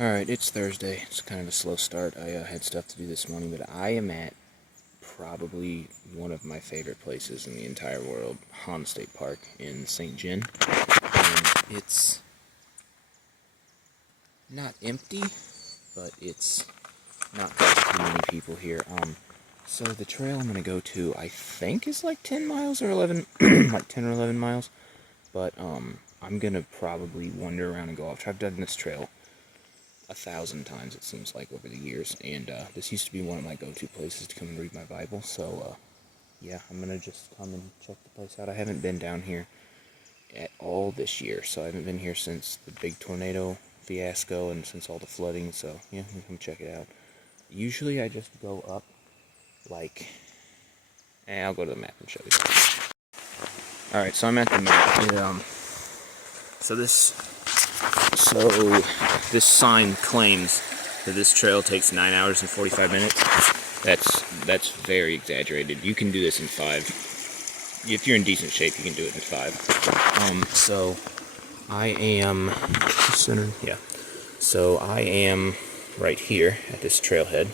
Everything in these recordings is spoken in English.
Alright, it's Thursday. It's kind of a slow start. I had stuff to do this morning, but I am at probably one of my favorite places in the entire world, Hawn State Park in St. John. And it's not empty, but it's not got too many people here. So the trail I'm going to go to, I think is like 10 miles or 11, like 10 or 11 miles. But I'm going to probably wander around and go off. I've done this trail 1,000 times, it seems like, over the years, and this used to be one of my go-to places to come and read my Bible, so yeah, I'm gonna just come and check the place out. I haven't been down here at all this year, so I haven't been here since the big tornado fiasco and since all the flooding, so yeah, I'm gonna come check it out. Usually I just go up, like, I'll go to the map and show you. Alright, so I'm at the map. So this sign claims that this trail takes 9 hours and 45 minutes. That's very exaggerated. You can do this in 5. If you're in decent shape, you can do it in 5. So I am centered. Yeah. So I am right here at this trailhead,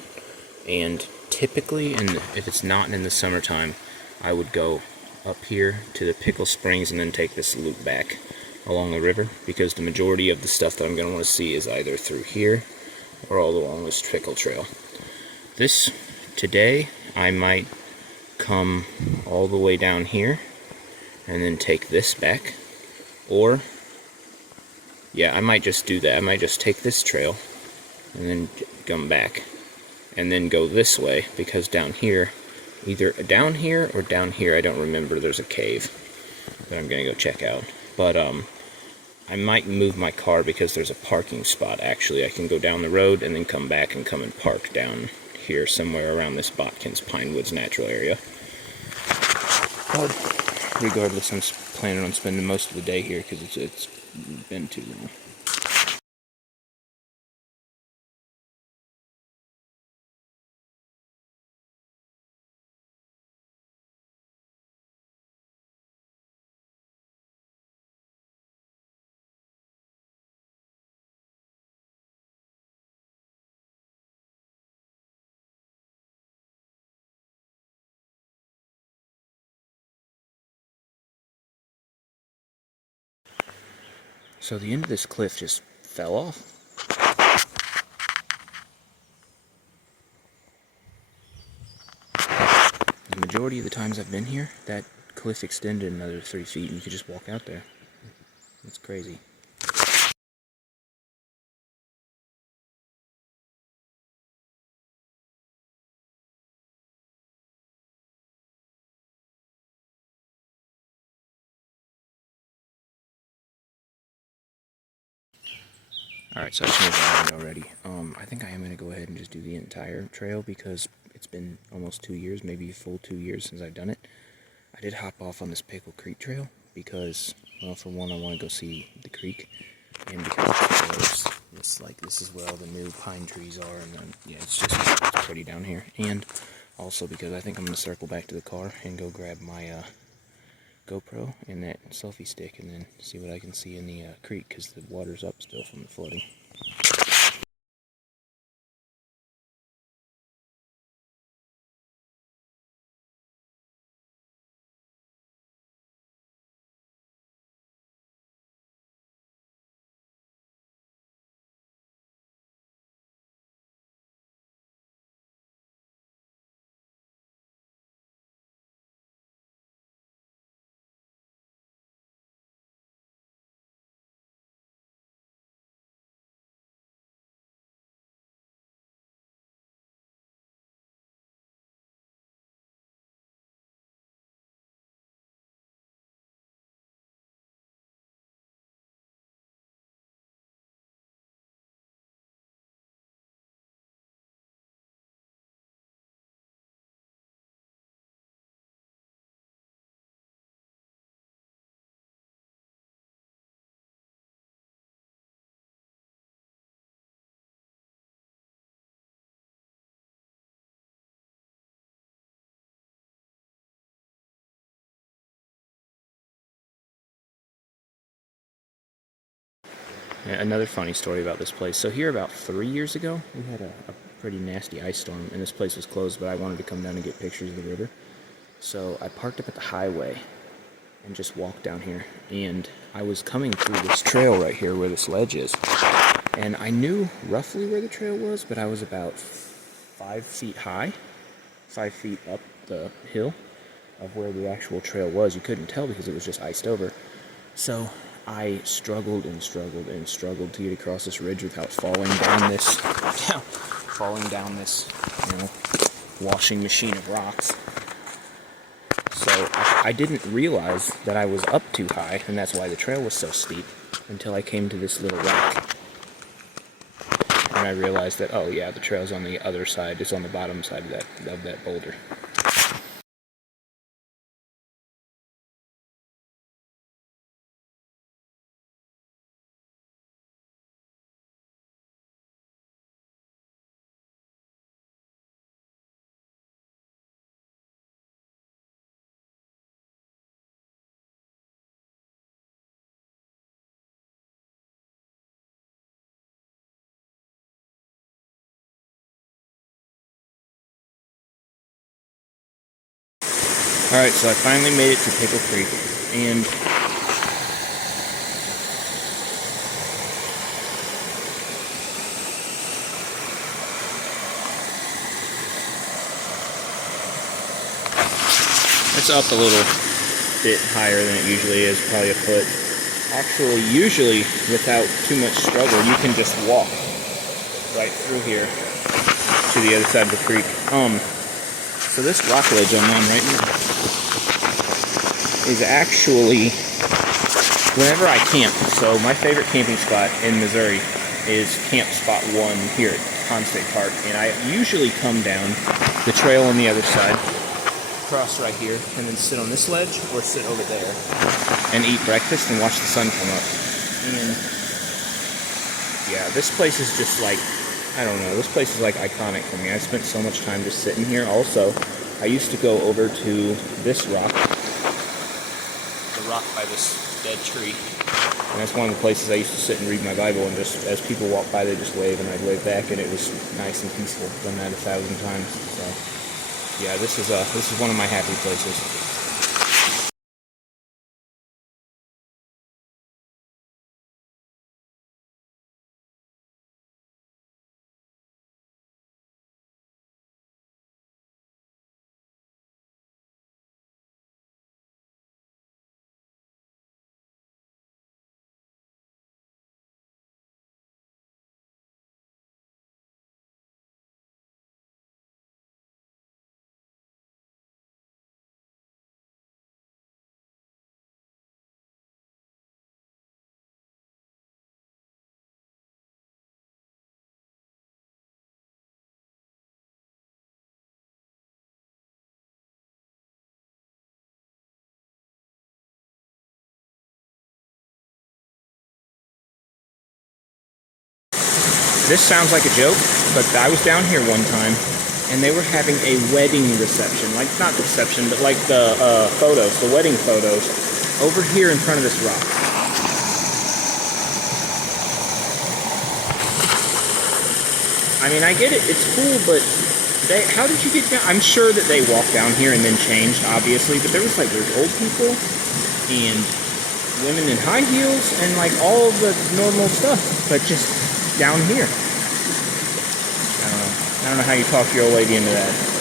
and typically, if it's not in the summertime, I would go up here to the Pickle Springs and then take this loop back along the river, because the majority of the stuff that I'm going to want to see is either through here or all along this trickle trail. Today, I might come all the way down here and then take this back, or yeah, I might just do that. I might just take this trail and then come back and then go this way, because down here, either down here or down here, I don't remember, there's a cave that I'm going to go check out. But I might move my car because there's a parking spot. Actually, I can go down the road and then come back and come and park down here somewhere around this Botkins Pine Woods natural area. But regardless, I'm planning on spending most of the day here because it's been too long. So the end of this cliff just fell off. The majority of the times I've been here, that cliff extended another 3 feet and you could just walk out there. It's crazy. Alright, so I changed my mind already. I think I am going to go ahead and just do the entire trail because it's been almost 2 years, maybe a full 2 years since I've done it. I did hop off on this Pickle Creek trail because, well, for one, I want to go see the creek, and because this is where all the new pine trees are, and then, yeah, it's pretty down here. And also because I think I'm going to circle back to the car and go grab my GoPro and that selfie stick and then see what I can see in the creek, because the water's up still from the flooding. Another funny story about this place. So here about 3 years ago, we had a pretty nasty ice storm, and this place was closed, but I wanted to come down and get pictures of the river. So I parked up at the highway and just walked down here, and I was coming through this trail right here where this ledge is, and I knew roughly where the trail was, but I was about 5 feet high, 5 feet up the hill of where the actual trail was. You couldn't tell because it was just iced over. So I struggled and struggled and struggled to get across this ridge without falling down this, washing machine of rocks. So I didn't realize that I was up too high, and that's why the trail was so steep, until I came to this little rock. And I realized that, oh yeah, the trail's on the other side. It's on the bottom side of that boulder. Alright, so I finally made it to Pickle Creek, and it's up a little bit higher than it usually is, probably a foot. Actually, usually, without too much struggle, you can just walk right through here to the other side of the creek. So this rock ledge I'm on right now is actually, whenever I camp, so my favorite camping spot in Missouri is Camp Spot 1 here at Hawn State Park, and I usually come down the trail on the other side, cross right here, and then sit on this ledge or sit over there and eat breakfast and watch the sun come up. And yeah, this place is just like, I don't know, this place is like iconic for me. I spent so much time just sitting here. Also, I used to go over to this rock, the rock by this dead tree, and that's one of the places I used to sit and read my Bible, and just as people walked by, they just wave, and I'd wave back, and it was nice and peaceful. I've done that 1,000 times. So yeah, this is one of my happy places. This sounds like a joke, but I was down here one time, and they were having a wedding reception. Like, not reception, but like the photos, the wedding photos, over here in front of this rock. I mean, I get it, it's cool, but how did you get down? I'm sure that they walked down here and then changed, obviously, but there's old people, and women in high heels, and like all the normal stuff, but just down here. I don't know how you talk your old lady into that.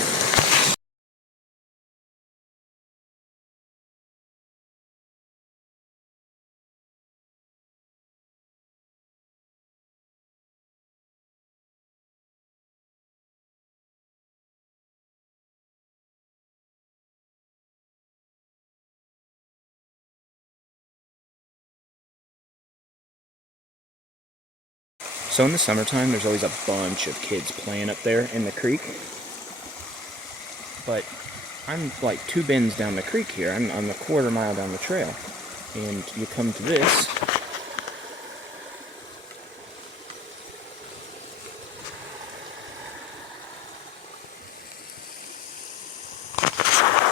So in the summertime, there's always a bunch of kids playing up there in the creek. But I'm like 2 bends down the creek here. I'm a 1/4 mile down the trail. And you come to this.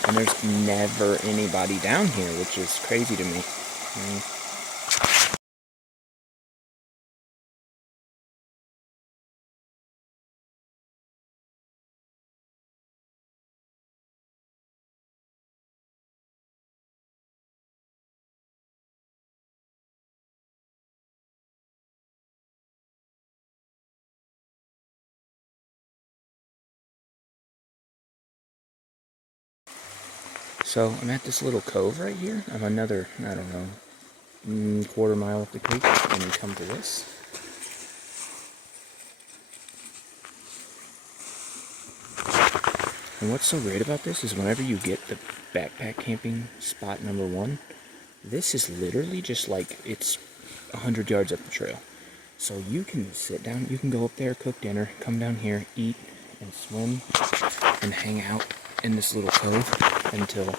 And there's never anybody down here, which is crazy to me. So I'm at this little cove right here. I'm another, I don't know, quarter mile up the creek, and we come to this. And what's so great about this is whenever you get the backpack camping spot number 1, this is literally just like, it's 100 yards up the trail. So you can sit down, you can go up there, cook dinner, come down here, eat, and swim, and hang out in this little cove until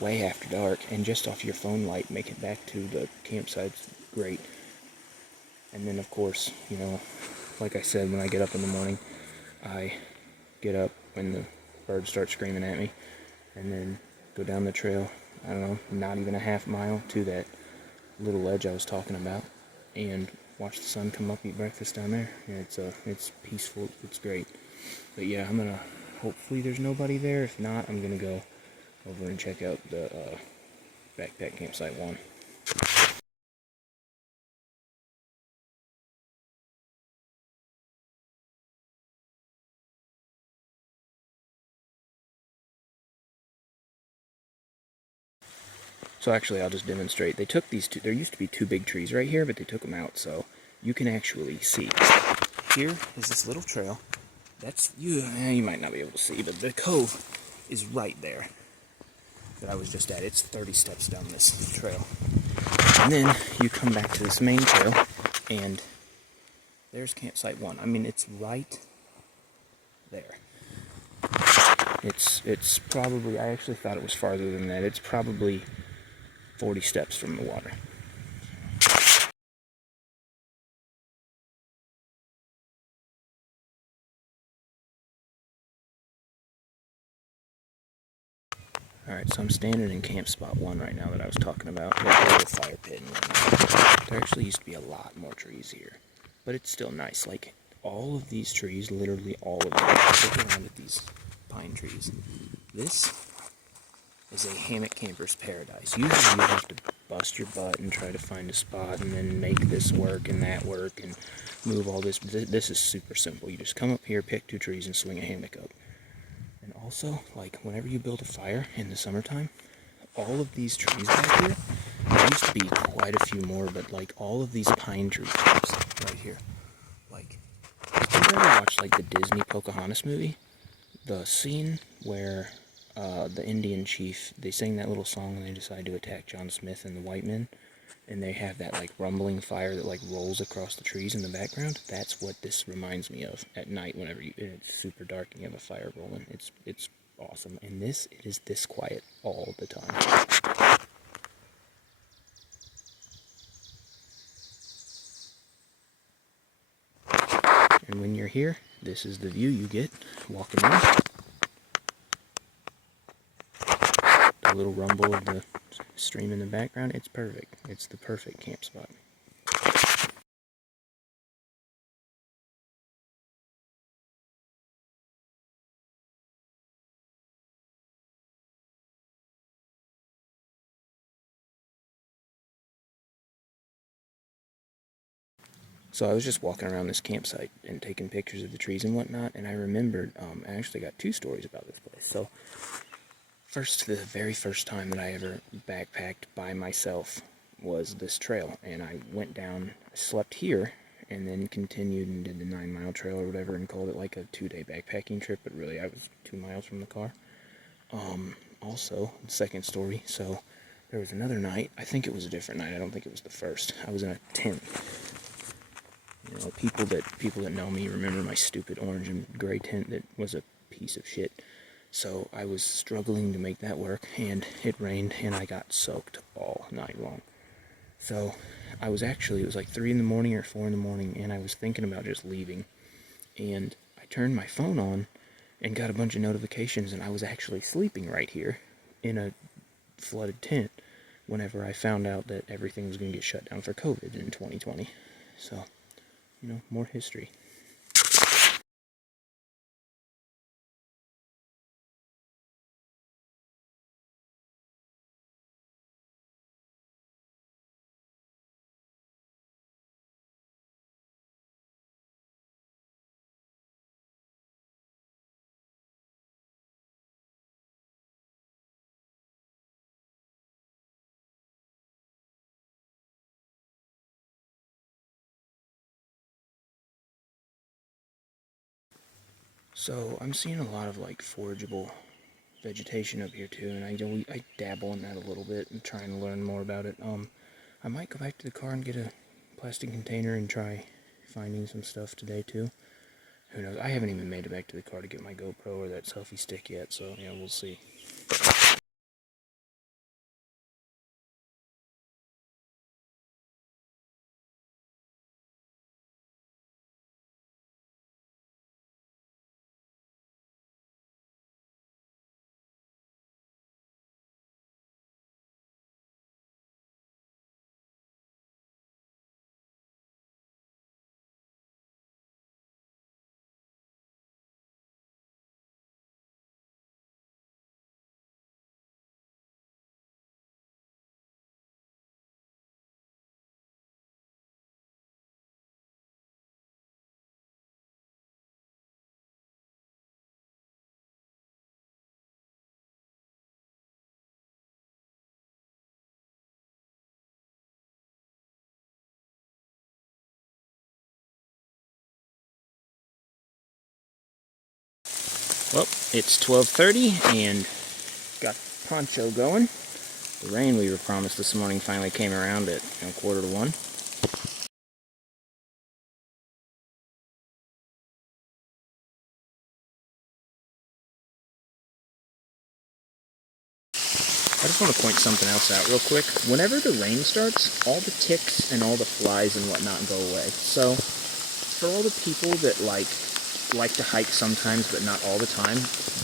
way after dark, and just off your phone light, make it back to the campsite's great. And then, of course, you know, like I said, when I get up in the morning, I get up when the birds start screaming at me, and then go down the trail, I don't know, not even a half mile to that little ledge I was talking about, and watch the sun come up, eat breakfast down there. And it's peaceful, it's great. But yeah, I'm gonna, hopefully there's nobody there. If not, I'm gonna go over and check out the backpack campsite 1. So actually, I'll just demonstrate. They took these two, there used to be 2 big trees right here, but they took them out, so you can actually see. Here is this little trail. That's, you might not be able to see, but the cove is right there that I was just at. It's 30 steps down this trail. And then you come back to this main trail, and there's campsite 1. I mean, it's right there. It's probably, I actually thought it was farther than that. It's probably 40 steps from the water. Alright, so I'm standing in camp spot 1 right now that I was talking about. There's a fire pit and whatnot. There actually used to be a lot more trees here. But it's still nice. Like, all of these trees, literally all of them, look around at these pine trees. This is a hammock camper's paradise. Usually you have to bust your butt and try to find a spot and then make this work and that work and move all this. This is super simple. You just come up here, pick 2 trees, and swing a hammock up. And also, like, whenever you build a fire in the summertime, all of these trees back here, there used to be quite a few more, but, like, all of these pine tree tops right here. Like, if you've ever watched, like, the Disney Pocahontas movie, the scene where the Indian chief, they sing that little song and they decide to attack John Smith and the white men, and they have that, like, rumbling fire that, like, rolls across the trees in the background. That's what this reminds me of at night whenever it's super dark and you have a fire rolling. It's awesome. And it is this quiet all the time. And when you're here, this is the view you get walking in. The little rumble of the stream in the background, it's perfect. It's the perfect camp spot. So I was just walking around this campsite and taking pictures of the trees and whatnot, and I remembered, I actually got 2 stories about this place. So, first, the very first time that I ever backpacked by myself was this trail, and I went down, I slept here, and then continued and did the 9-mile trail or whatever, and called it like a 2-day backpacking trip, but really I was 2 miles from the car. Also, the second story, so there was another night, I think it was a different night, I don't think it was the first. I was in a tent. You know, people that know me remember my stupid orange and gray tent that was a piece of shit. So I was struggling to make that work, and it rained, and I got soaked all night long. So it was like 3 in the morning or 4 in the morning, and I was thinking about just leaving. And I turned my phone on and got a bunch of notifications, and I was actually sleeping right here in a flooded tent whenever I found out that everything was going to get shut down for COVID in 2020. So, you know, more history. So I'm seeing a lot of like forageable vegetation up here too, and I dabble in that a little bit and trying to learn more about it. I might go back to the car and get a plastic container and try finding some stuff today too. Who knows? I haven't even made it back to the car to get my GoPro or that selfie stick yet, so yeah, we'll see. Well, it's 12:30 and got the poncho going. The rain we were promised this morning finally came around at 1:45. I just want to point something else out real quick. Whenever the rain starts, all the ticks and all the flies and whatnot go away. So, for all the people that like to hike sometimes, but not all the time,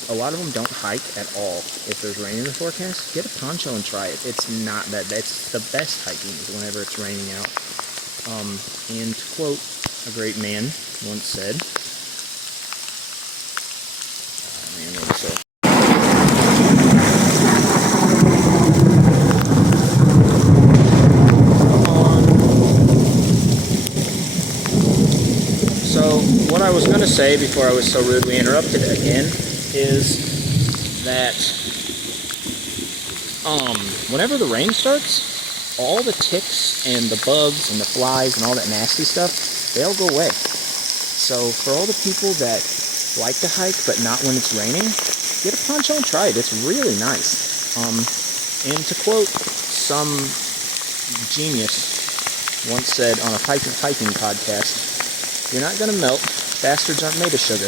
a lot of them don't hike at all. If there's rain in the forecast, get a poncho and try it. It's not that bad. It's the best hiking is whenever it's raining out. And to quote a great man once said, So what I was going to say before I was so rudely interrupted again is that whenever the rain starts, all the ticks and the bugs and the flies and all that nasty stuff, they'll go away. So for all the people that like to hike but not when it's raining, get a poncho and try it. It's really nice. And to quote some genius once said on a hiking podcast, you're not going to melt. Bastards aren't made of sugar.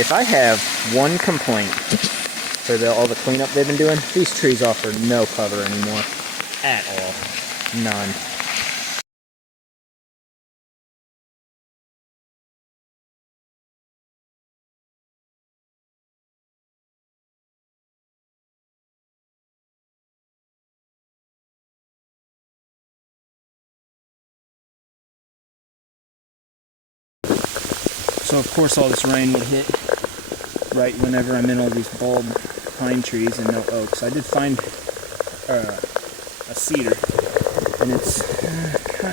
If I have one complaint for all the cleanup they've been doing, these trees offer no cover anymore. At all. None. So of course all this rain would hit right whenever I'm in all these bald pine trees and no oaks. I did find a cedar, and it's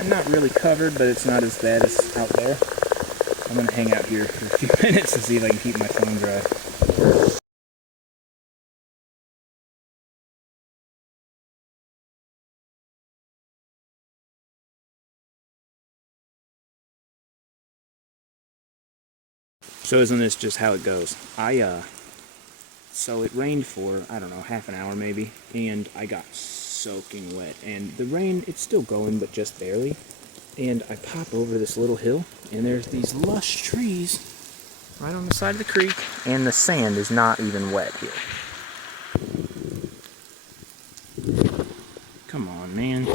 not really covered, but it's not as bad as out there. I'm going to hang out here for a few minutes to see if I can keep my phone dry. So isn't this just how it goes? So it rained for, I don't know, half an hour maybe, and I got soaking wet. And the rain, it's still going, but just barely. And I pop over this little hill, and there's these lush trees right on the side of the creek, and the sand is not even wet here. Come on, man.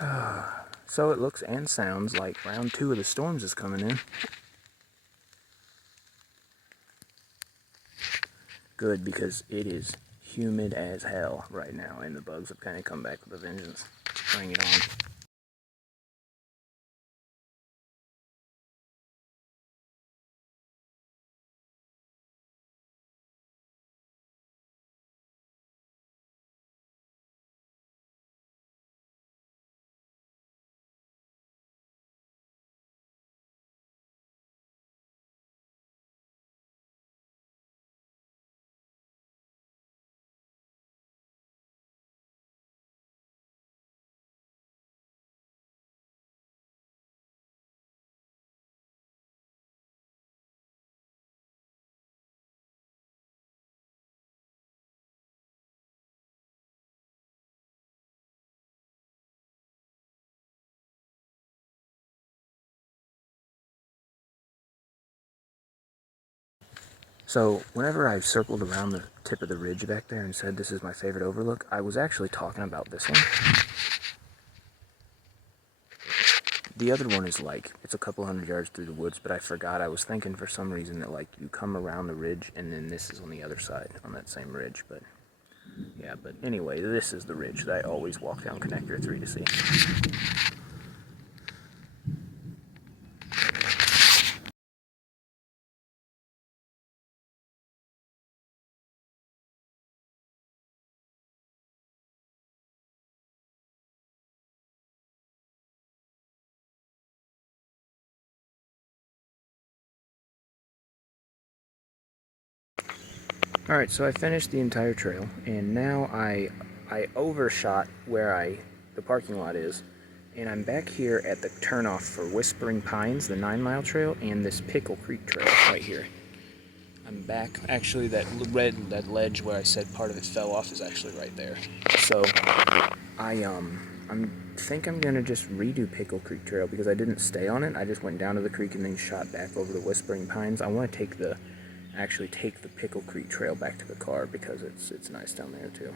So it looks and sounds like round 2 of the storms is coming in. Good, because it is humid as hell right now, and the bugs have kind of come back with a vengeance. Bring it on. So, whenever I've circled around the tip of the ridge back there and said this is my favorite overlook, I was actually talking about this one. The other one is like, it's a couple hundred yards through the woods, but I forgot. I was thinking for some reason that like you come around the ridge and then this is on the other side, on that same ridge, but yeah, but anyway, this is the ridge that I always walk down Connector 3 to see. Alright, so I finished the entire trail, and now I overshot where the parking lot is, and I'm back here at the turnoff for Whispering Pines, the 9-mile trail, and this Pickle Creek trail right here. I'm back. Actually, that ledge where I said part of it fell off is actually right there. So, I think I'm gonna just redo Pickle Creek Trail because I didn't stay on it. I just went down to the creek and then shot back over to Whispering Pines. I want to actually take the Pickle Creek Trail back to the car because it's nice down there too.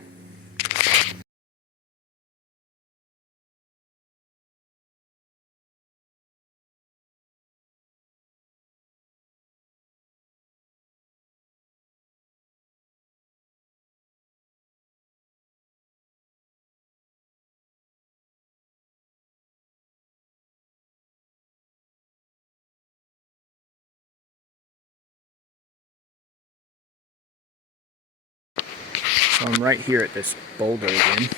So I'm right here at this boulder again.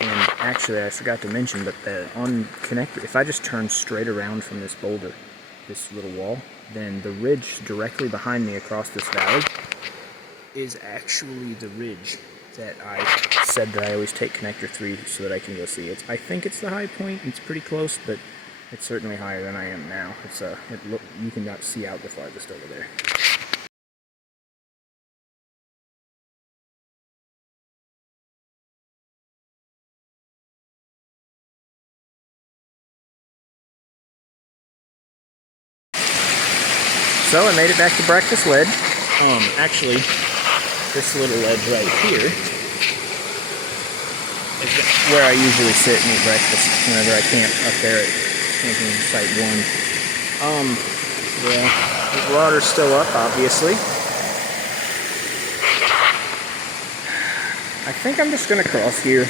And actually, I forgot to mention, but on Connector, if I just turn straight around from this boulder, this little wall, then the ridge directly behind me across this valley is actually the ridge that I said that I always take Connector 3 so that I can go see. I think it's the high point. It's pretty close, but it's certainly higher than I am now. You can see out the farthest over there. So I made it back to Breakfast Ledge. Actually, this little ledge right here is where I usually sit and eat breakfast whenever I camp up there at Camping Site 1. Yeah, the water's still up, obviously. I think I'm just gonna cross here.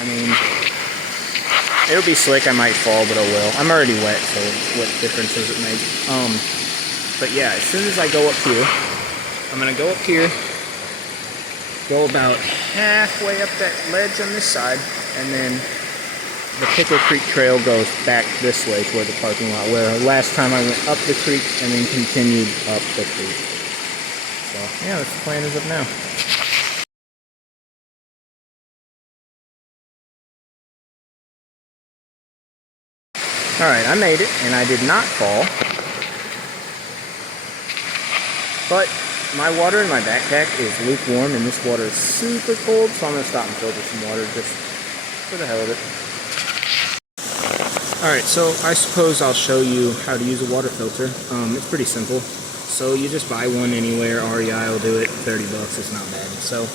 I mean, it'll be slick, I might fall, but oh well. I'm already wet, so what difference does it make? But yeah, as soon as I go up here, I'm gonna go up here, go about halfway up that ledge on this side, and then the Pickle Creek Trail goes back this way toward the parking lot, where last time I went up the creek and then continued up the creek. So yeah, that's the plan as of now. Alright, I made it, and I did not fall. But my water in my backpack is lukewarm, and this water is super cold, so I'm going to stop and filter some water just for the hell of it. Alright, so I suppose I'll show you how to use a water filter. It's pretty simple. So you just buy one anywhere, REI will do it, $30, it's not bad. So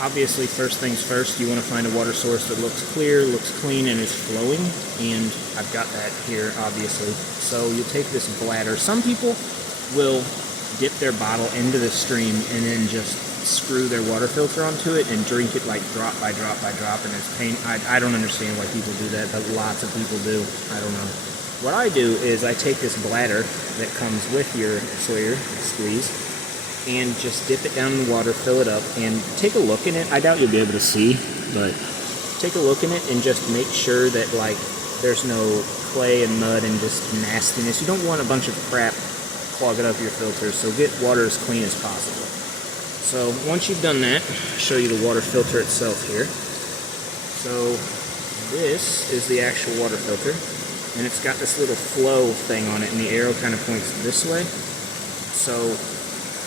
Obviously, first things first, you want to find a water source that looks clear, looks clean, and is flowing, and I've got that here, obviously. So you take this bladder. Some people will dip their bottle into the stream and then just screw their water filter onto it and drink it like drop by drop by drop, and it's pain. I don't understand why people do that, but lots of people do. I don't know. What I do is I take this bladder that comes with your Sawyer squeeze and just dip it down in the water, fill it up, and take a look in it. I doubt you'll be able to see, but take a look in it and just make sure that like there's no clay and mud and just nastiness. You don't want a bunch of crap clogging up your filter, so get water as clean as possible. So once you've done that, I'll show you the water filter itself here. So this is the actual water filter, and it's got this little flow thing on it, and the arrow kind of points this way. So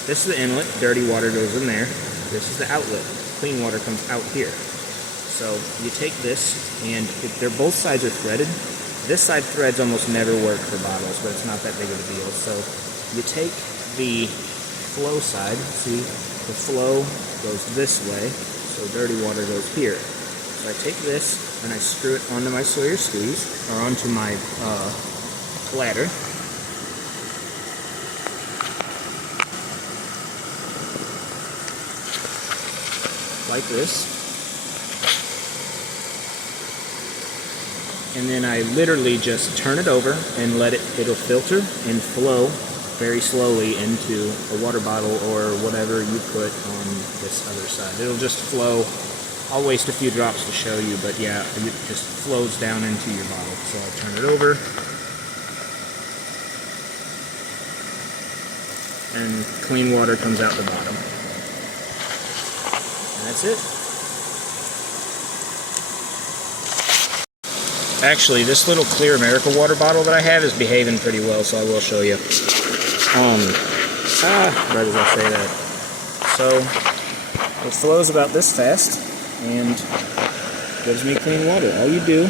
this is the inlet, dirty water goes in there. This is the outlet, clean water comes out here. So you take this, and they're both sides are threaded. This side threads almost never work for bottles, but it's not that big of a deal. So you take the flow side, see, the flow goes this way, so dirty water goes here. So I take this, and I screw it onto my Sawyer squeeze, or onto my bladder. Like this. And then I literally just turn it over and let it'll filter and flow very slowly into a water bottle or whatever you put on this other side. It'll just flow. I'll waste a few drops to show you, but yeah, it just flows down into your bottle. So I'll turn it over. And clean water comes out the bottom. That's it. Actually, this little clear America water bottle that I have is behaving pretty well, so I will show you. Right as I say that. So, it flows about this fast, and gives me clean water. All you do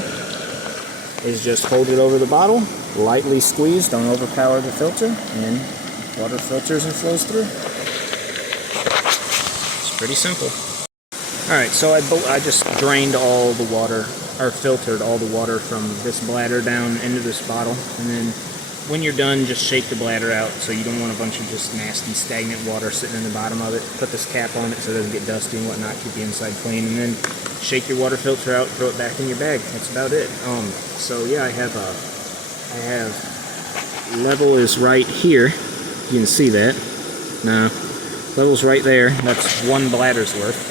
is just hold it over the bottle, lightly squeeze, don't overpower the filter, and water filters and flows through. It's pretty simple. Alright, so I just drained all the water, or filtered all the water from this bladder down into this bottle, and then when you're done, just shake the bladder out, so you don't want a bunch of just nasty, stagnant water sitting in the bottom of it. Put this cap on it so it doesn't get dusty and whatnot, keep the inside clean, and then shake your water filter out, throw it back in your bag. That's about it. So yeah, I have level is right here. You can see that. No, level's right there. That's one bladder's worth.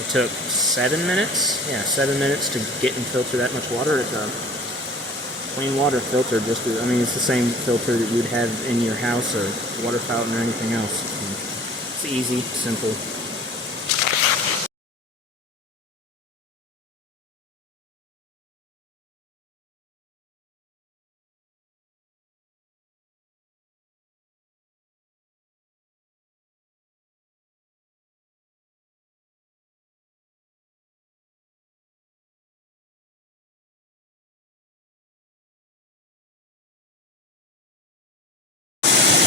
It took 7 minutes. Yeah, 7 minutes to get and filter that much water. It's a clean water filter. Just, I mean, it's the same filter that you'd have in your house or water fountain or anything else. It's easy, simple.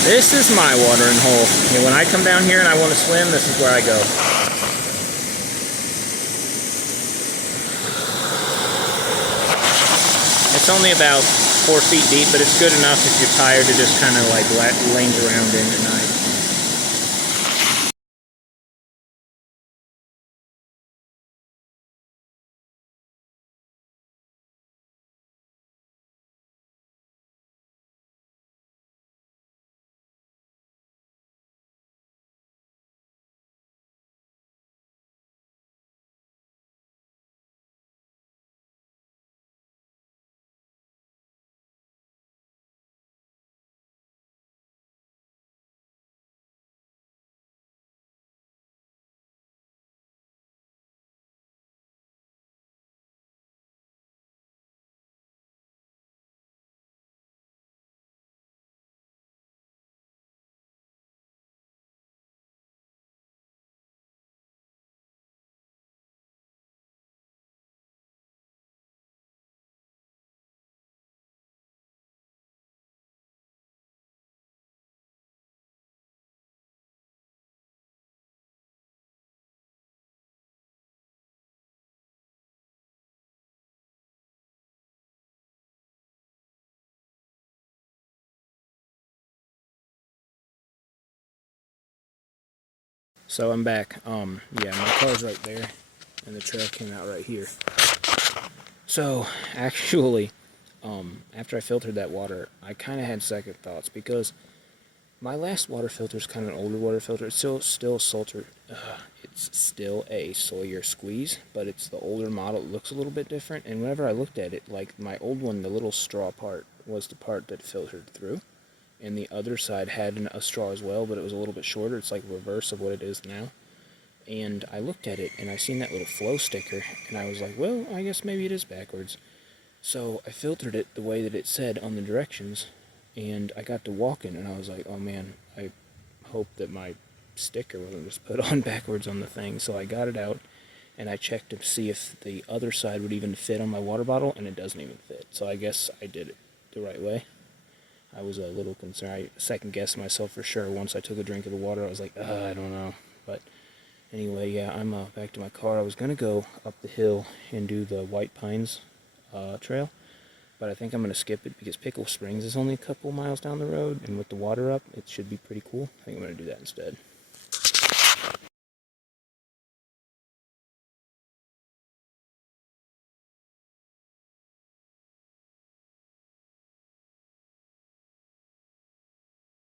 This is my watering hole. And when I come down here and I want to swim, this is where I go. It's only about 4 feet deep, but it's good enough if you're tired to just kind of like lange around in at night. So I'm back. Yeah, my car's right there, and the trail came out right here. So, actually, after I filtered that water, I kind of had second thoughts, because my last water filter is kind of an older water filter. It's still Salter. It's still a Sawyer squeeze, but it's the older model. It looks a little bit different. And whenever I looked at it, like my old one, the little straw part was the part that filtered through, and the other side had a straw as well, but it was a little bit shorter. It's like reverse of what it is now. And I looked at it, and I seen that little flow sticker, and I was like, well, I guess maybe it is backwards. So I filtered it the way that it said on the directions, and I got to walking, and I was like, oh man, I hope that my sticker wasn't just put on backwards on the thing. So I got it out, and I checked to see if the other side would even fit on my water bottle, and it doesn't even fit. So I guess I did it the right way. I was a little concerned. I second-guessed myself for sure. Once I took a drink of the water, I was like, I don't know. But anyway, yeah, I'm back to my car. I was going to go up the hill and do the White Pines trail, but I think I'm going to skip it because Pickle Springs is only a couple miles down the road, and with the water up, it should be pretty cool. I think I'm going to do that instead.